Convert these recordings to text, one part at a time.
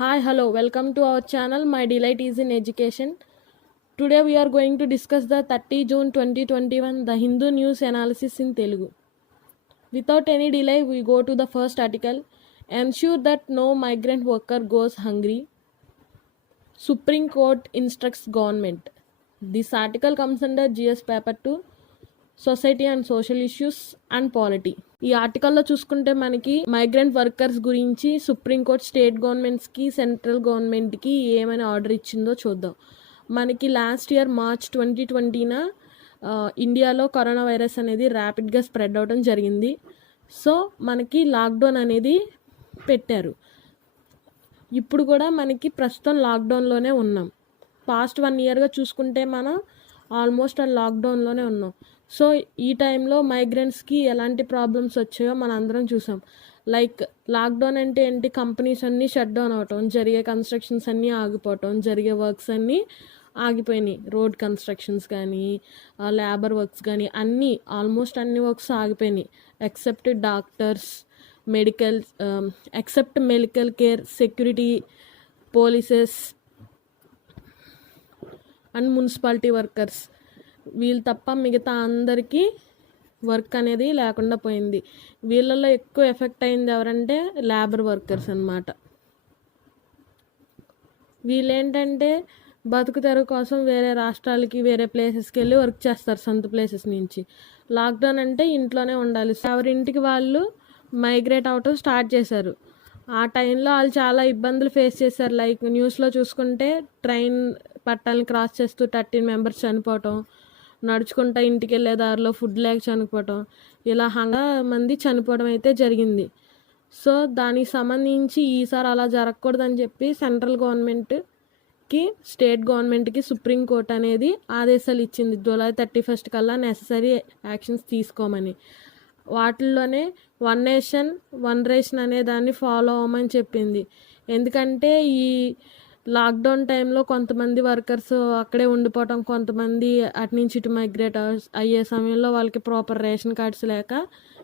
Hi, hello, welcome to our channel. My delight is in education. Today we are going to discuss the 30 June 2021 The Hindu News Analysis in Telugu. Without any delay, we go to the first article. Ensure that no migrant worker goes hungry. Supreme Court instructs government. This article comes under GS paper 2, society and social issues and polity. ఈ ఆర్టికల్లో చూసుకుంటే మనకి migrant workers గురించి supreme court state గవర్నమెంట్స్కి central గవర్నమెంట్కి ఏమైనా order ఇచ్చిందో చూద్దాం. మనకి లాస్ట్ ఇయర్ మార్చ్ 2020న ఇండియాలో కరోనా వైరస్ అనేది ర్యాపిడ్గా స్ప్రెడ్ అవ్వడం జరిగింది. సో మనకి లాక్డౌన్ అనేది పెట్టారు. ఇప్పుడు కూడా మనకి ప్రస్తుతం లాక్డౌన్లోనే ఉన్నాం. పాస్ట్ 1 ఇయర్గా చూసుకుంటే మనం ఆల్మోస్ట్ ఆ లాక్డౌన్లోనే ఉన్నాం. సో ఈ టైంలో మైగ్రెంట్స్కి ఎలాంటి ప్రాబ్లమ్స్ వచ్చాయో మనం అందరం చూసాం. లైక్ లాక్డౌన్ అంటే ఏంటి, కంపెనీస్ అన్నీ షట్ డౌన్ అవటం, జరిగే కన్స్ట్రక్షన్స్ అన్నీ ఆగిపోవటం, జరిగే వర్క్స్ అన్నీ ఆగిపోయినాయి. రోడ్ కన్స్ట్రక్షన్స్ కానీ లేబర్ వర్క్స్ కానీ అన్నీ ఆల్మోస్ట్ అన్ని వర్క్స్ ఆగిపోయినాయి except doctors, except medical care, security, polices and municipality workers. వీళ్ళు తప్ప మిగతా అందరికీ వర్క్ అనేది లేకుండా పోయింది. వీళ్ళల్లో ఎక్కువ ఎఫెక్ట్ అయింది ఎవరంటే లేబర్ వర్కర్స్ అన్నమాట. వీళ్ళేంటంటే బతుకు తెరువు కోసం వేరే రాష్ట్రాలకి వేరే ప్లేసెస్కి వెళ్ళి వర్క్ చేస్తారు సొంత ప్లేసెస్ నుంచి. లాక్డౌన్ అంటే ఇంట్లోనే ఉండాలి. ఎవరింటికి వాళ్ళు మైగ్రేట్ అవటం స్టార్ట్ చేశారు. ఆ టైంలో వాళ్ళు చాలా ఇబ్బందులు ఫేస్ చేశారు. లైక్ న్యూస్లో చూసుకుంటే ట్రైన్ పట్టాలని క్రాస్ చేస్తూ 13 మెంబర్స్ చనిపోవటం, నడుచుకుంటా ఇంటికి వెళ్ళే దారిలో ఫుడ్ లేక చనిపోవటం, ఇలా మంది చనిపోవడం అయితే జరిగింది. సో దానికి సంబంధించి ఈసారి అలా జరగకూడదని చెప్పి సెంట్రల్ గవర్నమెంట్కి స్టేట్ గవర్నమెంట్కి సుప్రీంకోర్టు అనేది ఆదేశాలు ఇచ్చింది. జూలై 31 కల్లా నెససరీ యాక్షన్స్ తీసుకోమని. వాటిల్లోనే 1 నేషన్ 1 రేషన్ అనే దాన్ని ఫాలో అవ్వమని చెప్పింది. ఎందుకంటే ఈ లాక్డౌన్ టైంలో కొంతమంది వర్కర్స్ అక్కడే ఉండిపోవటం, కొంతమంది అటు నుంచి ఇటు మైగ్రేట్ అయ్యే సమయంలో వాళ్ళకి ప్రాపర్ రేషన్ కార్డ్స్ లేక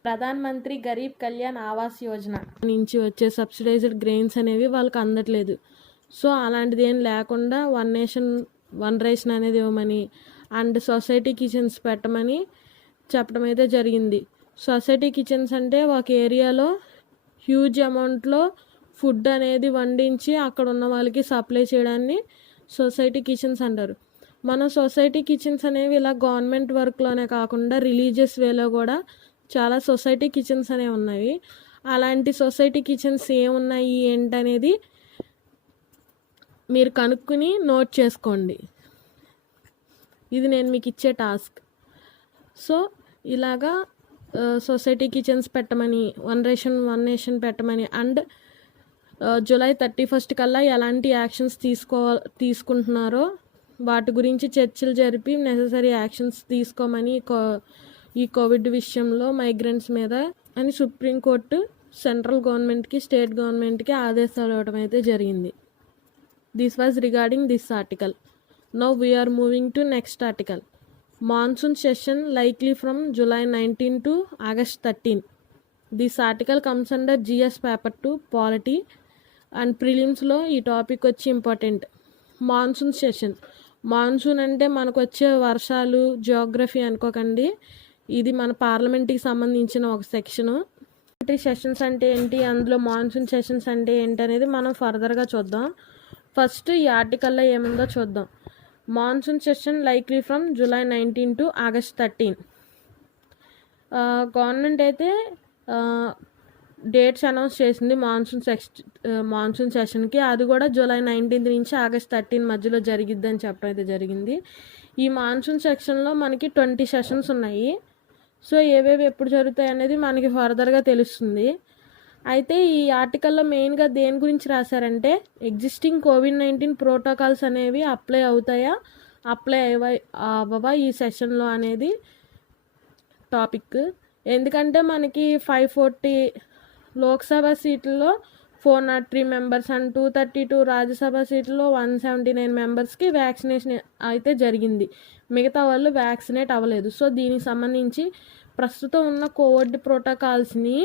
ప్రధాన్ మంత్రి గరీబ్ కళ్యాణ్ ఆవాస్ యోజన నుంచి వచ్చే సబ్సిడైజ్డ్ గ్రెయిన్స్ అనేవి వాళ్ళకి అందట్లేదు. సో అలాంటిది ఏం లేకుండా 1 నేషన్ 1 రేషన్ అనేది ఇవ్వమని అండ్ సొసైటీ కిచెన్స్ పెట్టమని చెప్పడం అయితే జరిగింది. సొసైటీ కిచెన్స్ అంటే ఒక ఏరియాలో హ్యూజ్ అమౌంట్లో ఫుడ్ అనేది వండించి అక్కడ ఉన్న వాళ్ళకి సప్లై చేయడాన్ని సొసైటీ కిచెన్స్ అంటారు. మన సొసైటీ కిచెన్స్ అనేవి ఇలా గవర్నమెంట్ వర్క్లోనే కాకుండా రిలీజియస్ వేలో కూడా చాలా సొసైటీ కిచెన్స్ అనేవి ఉన్నాయి. అలాంటి సొసైటీ కిచెన్స్ ఏమున్నాయి ఏంటనేది మీరు కనుక్కుని నోట్ చేసుకోండి. ఇది నేను మీకు ఇచ్చే టాస్క్. సో ఇలాగా సొసైటీ కిచెన్స్ పెట్టమని, 1 రేషన్ 1 నేషన్ పెట్టమని అండ్ జూలై 31 కల్లా ఎలాంటి యాక్షన్స్ తీసుకుంటున్నారో వాటి గురించి చర్చలు జరిపి నెససరీ యాక్షన్స్ తీసుకోమని ఈ కోవిడ్ విషయంలో మైగ్రెంట్స్ మీద అని సుప్రీంకోర్టు సెంట్రల్ గవర్నమెంట్కి స్టేట్ గవర్నమెంట్కి ఆదేశాలు ఇవ్వడం అయితే జరిగింది. This was regarding this article. Now we are moving to next article. Monsoon session likely from July 19 to August 13. This article comes under GS paper 2 polity and ప్రిలిమ్స్లో ఈ టాపిక్ వచ్చి ఇంపార్టెంట్. Monsoon session. మాన్సూన్ అంటే మనకు వచ్చే వర్షాలు, Geography అనుకోకండి. ఇది మన పార్లమెంట్కి సంబంధించిన ఒక సెక్షను. సెషన్స్ అంటే ఏంటి, అందులో మాన్సూన్ సెషన్స్ అంటే ఏంటి అనేది మనం ఫర్దర్గా చూద్దాం. ఫస్ట్ ఈ ఆర్టికల్లో ఏముందో చూద్దాం. Monsoon session likely from July 19 to August 13. Government అయితే డేట్స్ అనౌన్స్ చేసింది మాన్సూన్ సెషన్కి. అది కూడా జూలై 19 నుంచి ఆగస్ట్ 13 మధ్యలో జరిగిద్దని చెప్పడం అయితే జరిగింది. ఈ మాన్సూన్ సెక్షన్లో మనకి 20 సెషన్స్ ఉన్నాయి. సో ఏవేవి ఎప్పుడు జరుగుతాయి అనేది మనకి ఫర్దర్గా తెలుస్తుంది. అయితే ఈ ఆర్టికల్లో మెయిన్గా దేని గురించి రాశారంటే ఎగ్జిస్టింగ్ COVID-19 ప్రోటోకాల్స్ అనేవి అప్లై అవుతాయా, అప్లై అవ్వవా ఈ సెషన్లో అనేది టాపిక్. ఎందుకంటే మనకి 540 లోక్సభ సీట్లలో 403 మెంబర్స్ అండ్ 232 రాజ్యసభ సీట్లలో 179 మెంబర్స్కి వ్యాక్సినేషన్ అయితే జరిగింది. మిగతా వాళ్ళు వ్యాక్సినేట్ అవ్వలేదు. సో దీనికి సంబంధించి ప్రస్తుతం ఉన్న కోవిడ్ ప్రోటోకాల్స్ని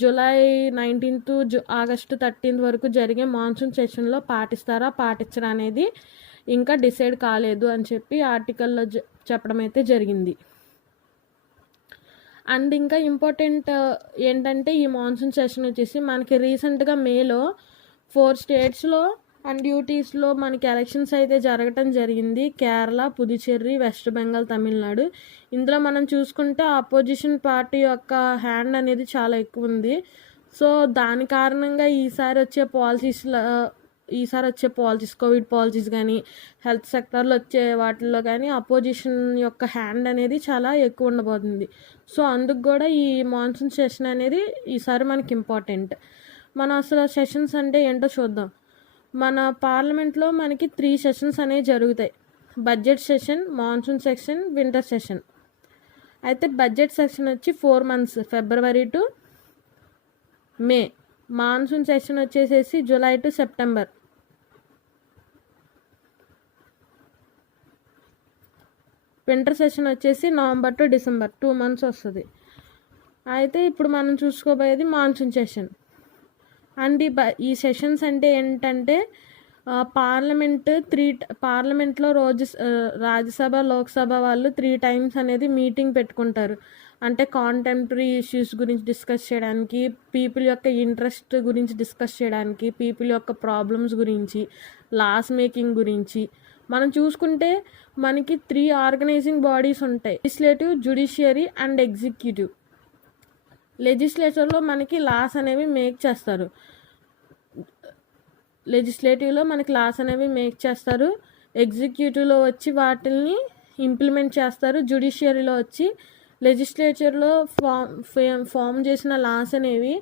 జూలై 19 ఆగస్టు 13 వరకు జరిగే మాన్సూన్ సెషన్లో పాటిస్తారా పాటించరా అనేది ఇంకా డిసైడ్ కాలేదు అని చెప్పి ఆర్టికల్లో చెప్పడం అయితే జరిగింది. అండ్ ఇంకా ఇంపార్టెంట్ ఏంటంటే ఈ మాన్సూన్ సెషన్ వచ్చేసి మనకి రీసెంట్గా మేలో 4 స్టేట్స్లో అండ్ డ్యూటీస్లో మనకి ఎలక్షన్స్ అయితే జరగటం జరిగింది. కేరళ, పుదుచ్చేరి, వెస్ట్ బెంగాల్, తమిళనాడు. ఇందులో మనం చూసుకుంటే అపోజిషన్ పార్టీ యొక్క హ్యాండ్ అనేది చాలా ఎక్కువ ఉంది. సో దాని కారణంగా ఈసారి వచ్చే పాలసీస్ కోవిడ్ పాలసీస్ కానీ హెల్త్ సెక్టర్లో వచ్చే వాటిల్లో కానీ అపోజిషన్ యొక్క హ్యాండ్ అనేది చాలా ఎక్కువ ఉండబోతుంది. సో అందుకు కూడా ఈ మాన్సూన్ సెషన్ అనేది ఈసారి మనకి ఇంపార్టెంట్. మనం అసలు సెషన్స్ అంటే ఏంటో చూద్దాం. మన పార్లమెంట్లో మనకి 3 సెషన్స్ అనేవి జరుగుతాయి. Budget session, monsoon session, winter session. అయితే బడ్జెట్ సెషన్ వచ్చి 4 months, February to May. Monsoon session వచ్చేసేసి July to September. Winter session వచ్చేసి నవంబర్ టు డిసెంబర్, 2 months వస్తుంది. అయితే ఇప్పుడు మనం చూసుకోబోయేది మాన్సూన్ సెషన్. అండ్ ఈ సెషన్స్ అంటే ఏంటంటే పార్లమెంట్లో రాజ్యసభ, లోక్సభ వాళ్ళు 3 times అనేది మీటింగ్ పెట్టుకుంటారు. అంటే కాంటెంపరీ ఇష్యూస్ గురించి డిస్కస్ చేయడానికి, పీపుల్ యొక్క ఇంట్రెస్ట్ గురించి డిస్కస్ చేయడానికి, పీపుల్ యొక్క ప్రాబ్లమ్స్ గురించి, లాస్ మేకింగ్ గురించి. మనం చూసుకుంటే మనకి 3 ఆర్గనైజింగ్ బాడీస్ ఉంటాయి: లెజిస్లేటివ్, జ్యుడిషియరీ అండ్ ఎగ్జిక్యూటివ్. లెజిస్లేచర్లో మనకి లాస్ అనేవి మేక్ చేస్తారు. ఎగ్జిక్యూటివ్లో వచ్చి వాటిని ఇంప్లిమెంట్ చేస్తారు. జ్యుడిషియరీలో వచ్చి లెజిస్లేచర్లో ఫామ్ చేసిన లాస్ అనేవి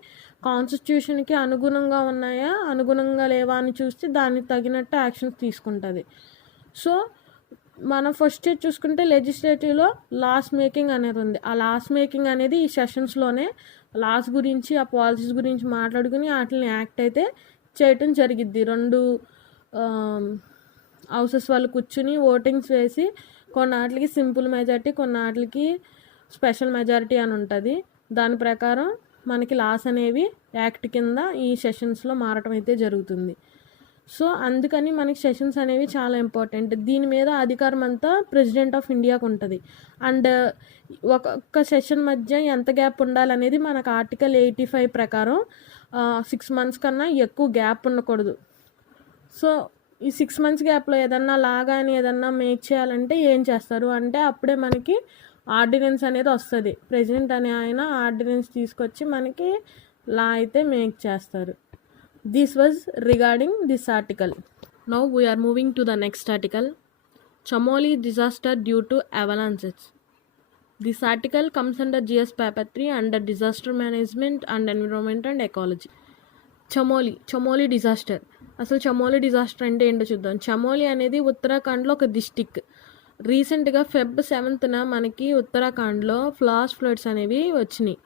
కాన్స్టిట్యూషన్కి అనుగుణంగా ఉన్నాయా, అనుగుణంగా లేవా అని చూస్తే దానికి తగినట్టు యాక్షన్స్ తీసుకుంటుంది. సో మనం ఫస్ట్ చూసుకుంటే లెజిస్లేటివ్లో లాస్ మేకింగ్ అనేది ఉంది. ఆ లాస్ మేకింగ్ అనేది ఈ సెషన్స్లోనే లాస్ గురించి, ఆ పాలసీస్ గురించి మాట్లాడుకుని వాటిని యాక్ట్ అయితే చేయటం జరిగిద్ది. 2 హౌసెస్ వాళ్ళు కూర్చుని ఓటింగ్స్ వేసి కొన్నాటికి సింపుల్ మెజారిటీ, కొన్నాటికి స్పెషల్ మెజారిటీ అని ఉంటుంది. దాని ప్రకారం మనకి లాస్ అనేవి యాక్ట్ కింద ఈ సెషన్స్లో మారటం అయితే జరుగుతుంది. సో అందుకని మనకి సెషన్స్ అనేవి చాలా ఇంపార్టెంట్. దీని మీద అధికారం అంతా ప్రెసిడెంట్ ఆఫ్ ఇండియాకు ఉంటుంది. అండ్ ఒక్కొక్క సెషన్ మధ్య ఎంత గ్యాప్ ఉండాలనేది మనకు ఆర్టికల్ 85 ప్రకారం 6 months కన్నా ఎక్కువ గ్యాప్ ఉండకూడదు. సో ఈ 6 months గ్యాప్లో ఏదన్నా లాగాని ఏదన్నా మేక్ చేయాలంటే ఏం చేస్తారు అంటే అప్పుడే మనకి ఆర్డినెన్స్ అనేది వస్తుంది. ప్రెసిడెంట్ అనే ఆయన ఆర్డినెన్స్ తీసుకొచ్చి మనకి లా అయితే మేక్ చేస్తారు. This was regarding this article. Now we are moving to the next article. Chamoli disaster due to avalanches. This article comes under GS paper 3 under disaster management and environment and ecology. Chamoli disaster. అసలు Chamoli disaster అంటే ఏంటో చూద్దాం. చమోలి అనేది ఉత్తరాఖండ్లో ఒక district. రీసెంట్గా Feb 7th మనకి ఉత్తరాఖండ్లో ఫ్లాష్ ఫ్లడ్స్ అనేవి వచ్చినాయి.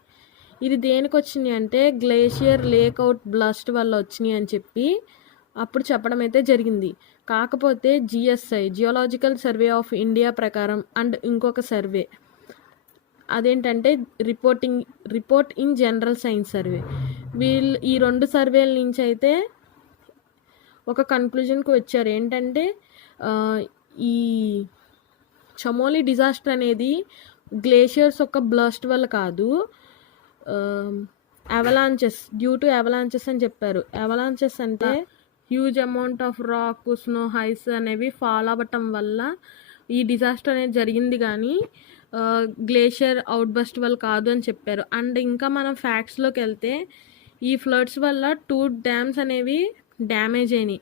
ఇది దేనికి వచ్చినాయి అంటే గ్లేషియర్ లేక్అవుట్ బ్లాస్ట్ వల్ల వచ్చినాయి అని చెప్పి అప్పుడు చెప్పడం అయితే జరిగింది. కాకపోతే GSI, geological survey of India ప్రకారం అండ్ ఇంకొక సర్వే అదేంటంటే report in general science survey, ఈ 2 సర్వేల నుంచి అయితే ఒక కన్క్లూజన్కి వచ్చారు. ఏంటంటే ఈ చమోలి డిజాస్టర్ అనేది గ్లేషియర్స్ యొక్క బ్లాస్ట్ వల్ల కాదు, డ్యూ టు అవలాంచెస్ అని చెప్పారు. అవలాంచెస్ అంటే huge amount of rock, snow, ice అనేవి ఫాల్ అవ్వటం వల్ల ఈ డిజాస్టర్ అనేది జరిగింది, కానీ గ్లేషియర్ అవుట్బస్ట్ వల్ల కాదు అని చెప్పారు. అండ్ ఇంకా మనం ఫ్యాక్ట్స్లోకి వెళ్తే ఈ ఫ్లడ్స్ వల్ల 2 డ్యామ్స్ అనేవి డ్యామేజ్ అయినాయి.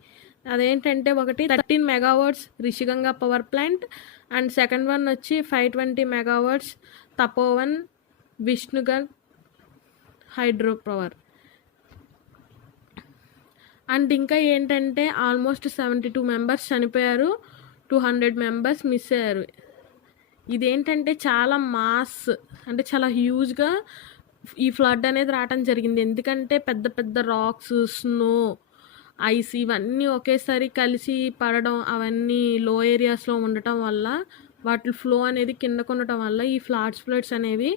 అదేంటంటే ఒకటి 13 MW Rishiganga power plant and second one వచ్చి 520 MW Tapovan Vishnugad hydro power. And ఇంకా ఏంటంటే ఆల్మోస్ట్ 72 members చనిపోయారు, 200 members మిస్ అయ్యారు. ఇదేంటంటే చాలా మాస్, అంటే చాలా హ్యూజ్గా ఈ ఫ్లడ్ అనేది రావటం జరిగింది. ఎందుకంటే పెద్ద పెద్ద రాక్స్, స్నో, ఐస్ ఇవన్నీ ఒకేసారి కలిసి పడడం, అవన్నీ లో ఏరియాస్‌లో ఉండటం వల్ల వాటి ఫ్లో అనేది కిందకుండటం వల్ల ఈ ఫ్లడ్స్ అనేవి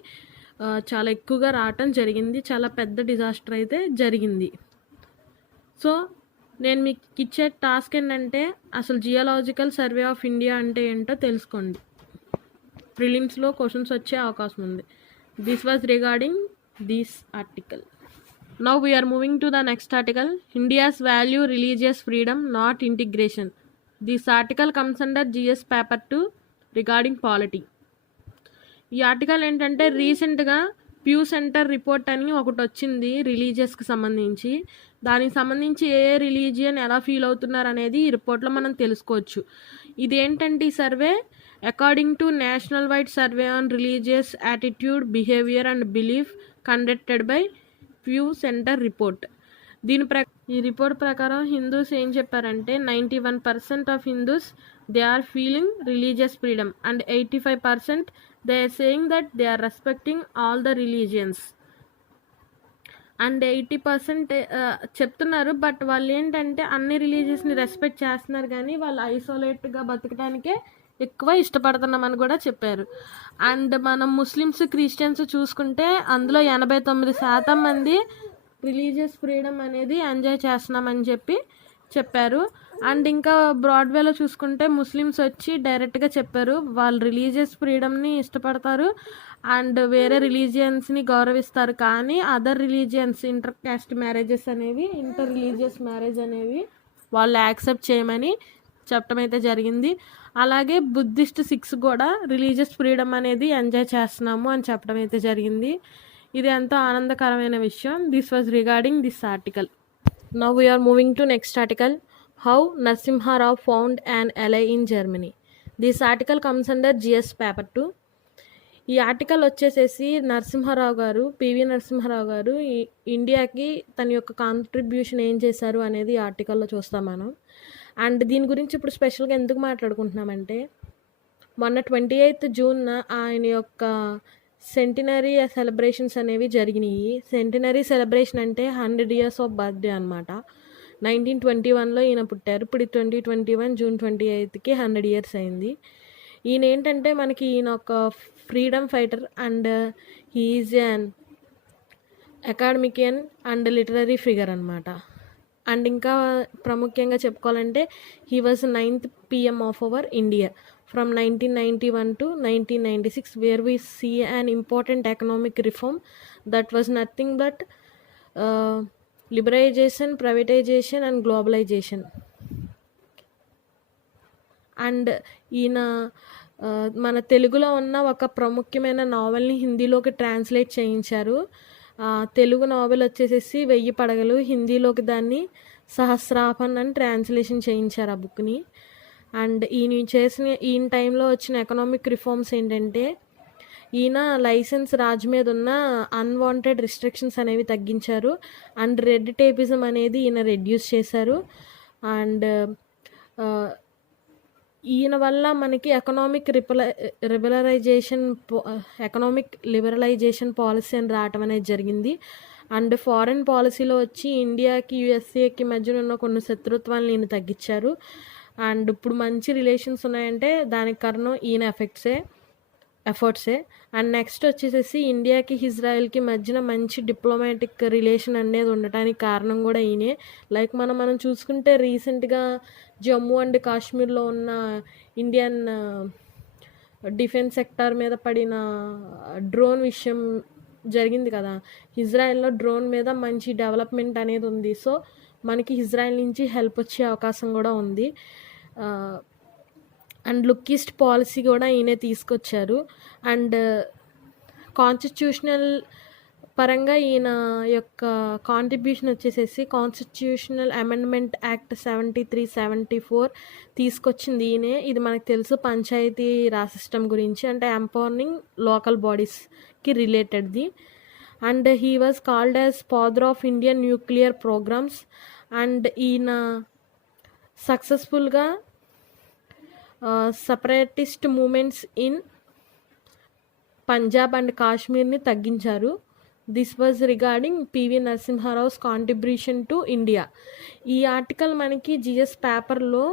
చాలా ఎక్కువగా రావటం జరిగింది. చాలా పెద్ద డిజాస్టర్ అయితే జరిగింది. సో, నేను మీకు ఇచ్చే టాస్క్ ఏంటంటే అసలు జియోలాజికల్ సర్వే ఆఫ్ ఇండియా అంటే ఏంటో తెలుసుకోండి. ప్రిలిమ్స్‌లో క్వెషన్స్ వచ్చే అవకాశం ఉంది. This was regarding this article. Now we are moving to the next article. India's value religious freedom, not integration. This article comes under GS paper 2 regarding polity. ఈ article ఏంటంటే రీసెంట్గా ప్యూ Center report అని ఒకటి వచ్చింది రిలీజియస్కి సంబంధించి. దానికి సంబంధించి ఏ రిలీజియన్ ఎలా ఫీల్ అవుతున్నారు అనేది ఈ రిపోర్ట్లో మనం తెలుసుకోవచ్చు. ఇదేంటంటే ఈ survey according to national wide survey on religious attitude, behaviour and belief conducted by Pew Center report. ఈ రిపోర్ట్ ప్రకారం హిందూస్ ఏం చెప్పారంటే 91% of Hindus they are feeling religious freedom and 85% they are saying that they are respecting all the religions and 80% చెప్తున్నారు. But వాళ్ళు ఏంటంటే అన్ని రిలీజియస్ని respect చేస్తున్నారు కానీ వాళ్ళు ఐసోలేట్గా బతకడానికే ఎక్కువ ఇష్టపడుతున్నామని కూడా చెప్పారు. అండ్ మనం ముస్లిమ్స్, క్రిస్టియన్స్ చూసుకుంటే అందులో 89% మంది రిలీజియస్ ఫ్రీడమ్ అనేది ఎంజాయ్ చేస్తున్నామని చెప్పారు. అండ్ ఇంకా బ్రాడ్వేలో చూసుకుంటే ముస్లిమ్స్ వచ్చి డైరెక్ట్గా చెప్పారు వాళ్ళు రిలీజియస్ ఫ్రీడమ్ని ఇష్టపడతారు అండ్ వేరే రిలీజియన్స్ని గౌరవిస్తారు, కానీ other religions inter caste marriages అనేవి, ఇంటర్ రిలీజియస్ మ్యారేజ్ అనేవి వాళ్ళు యాక్సెప్ట్ చేయమని చెప్పడం అయితే జరిగింది. అలాగే బుద్ధిస్ట్, సిక్స్ కూడా రిలీజియస్ ఫ్రీడమ్ అనేది ఎంజాయ్ చేస్తున్నాము అని చెప్పడం అయితే జరిగింది. ఇది ఎంతో ఆనందకరమైన విషయం. This was regarding this article. Now we are moving to next article. How Narasimha Rao found an ally in Germany. This article comes under GS paper 2. ఈ ఆర్టికల్ వచ్చేసేసి నరసింహారావు గారు, పివి నరసింహారావు గారు ఇండియాకి తన యొక్క కాంట్రిబ్యూషన్ ఏం చేశారు అనేది ఈ ఆర్టికల్లో చూస్తాం మనం. అండ్ దీని గురించి ఇప్పుడు స్పెషల్గా ఎందుకు మాట్లాడుకుంటున్నామంటే మొన్న 28th జూన్ ఆయన యొక్క సెంటినరీ సెలబ్రేషన్స్ అనేవి జరిగినాయి. సెంటినరీ సెలబ్రేషన్ అంటే 100 years ఆఫ్ బర్త్డే అనమాట. 1921లో ఈయన పుట్టారు. ఇప్పుడు 2021 జూన్ 28కి 100 years అయింది. ఈయన ఏంటంటే మనకి ఈయన ఒక freedom fighter and he is an academician and literary figure అనమాట. అండ్ ఇంకా ప్రాముఖ్యంగా చెప్పుకోవాలంటే he was 9th PM of our India from 1991 to 1996 where we see an important economic reform that was nothing but liberalization, privatization and globalization. And ఈయన మన తెలుగులో ఉన్న ఒక ప్రాముఖ్యమైన నావెల్ని హిందీలోకి ట్రాన్స్లేట్ చేయించారు. తెలుగు నావెల్ వచ్చేసేసి 1000 పడగలు, హిందీలోకి దాన్ని సహస్రాపన్ అని ట్రాన్స్లేషన్ చేయించారు ఆ బుక్ని. అండ్ ఈయన టైంలో వచ్చిన ఎకనామిక్ రిఫార్మ్స్ ఏంటంటే ఈయన లైసెన్స్ రాజ్ మీద ఉన్న అన్వాంటెడ్ రిస్ట్రిక్షన్స్ అనేవి తగ్గించారు అండ్ రెడ్ టేపిజం అనేది ఈయన రెడ్యూస్ చేశారు. అండ్ ఈయన వల్ల మనకి ఎకనామిక్ లిబరలైజేషన్ పాలసీ అని రావటం అనేది జరిగింది. అండ్ ఫారెన్ పాలసీలో వచ్చి ఇండియాకి యుఎస్ఏకి మధ్యన ఉన్న కొన్ని శత్రుత్వాలను ఈయన తగ్గించారు. అండ్ ఇప్పుడు మంచి రిలేషన్స్ ఉన్నాయంటే దానికి కారణం ఈయన ఎఫర్ట్సే. అండ్ నెక్స్ట్ వచ్చేసేసి ఇండియాకి ఇజ్రాయెల్కి మధ్యన మంచి డిప్లొమాటిక్ రిలేషన్ అనేది ఉండటానికి కారణం కూడా ఈయనే. లైక్ మనం చూసుకుంటే రీసెంట్గా జమ్మూ అండ్ కాశ్మీర్లో ఉన్న ఇండియన్ డిఫెన్స్ సెక్టార్ మీద పడిన డ్రోన్ విషయం జరిగింది కదా, ఇజ్రాయెల్లో డ్రోన్ మీద మంచి డెవలప్మెంట్ అనేది ఉంది. సో మనకి ఇజ్రాయెల్ నుంచి హెల్ప్ వచ్చే అవకాశం కూడా ఉంది. అండ్ లుక్కిస్ట్ పాలసీ కూడా ఈయనే తీసుకొచ్చారు. అండ్ కాన్స్టిట్యూషనల్ పరంగా ఈయన యొక్క కాంట్రిబ్యూషన్ వచ్చేసేసి కాన్స్టిట్యూషనల్ అమెండ్మెంట్ యాక్ట్ 73-74 తీసుకొచ్చింది ఈయనే. ఇది మనకు తెలుసు పంచాయతీ రాజ్ సిస్టమ్ గురించి, అంటే ఎంపవర్నింగ్ లోకల్ బాడీస్కి రిలేటెడ్ది. And he was called as father of Indian nuclear programmes. And ఈయన సక్సెస్ఫుల్గా separatist movements in Punjab and కాశ్మీర్ని తగ్గించారు. This was regarding PV Narasimha Rao's contribution to India. ఈ ఆర్టికల్ మనకి జిఎస్ పేపర్లో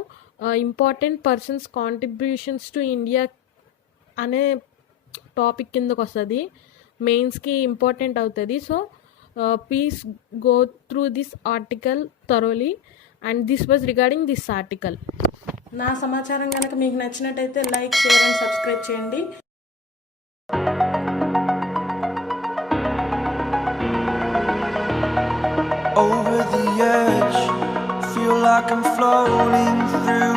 important persons contributions to India అనే టాపిక్ కిందకు వస్తుంది, మెయిన్స్కి ఇంపార్టెంట్ అవుతుంది. So please go through this article thoroughly and this was regarding this article. నా సమాచారం కనుక మీకు నచ్చినట్టయితే లైక్, షేర్ అండ్ సబ్స్క్రైబ్ చేయండి. Over the edge, feel like I'm floating through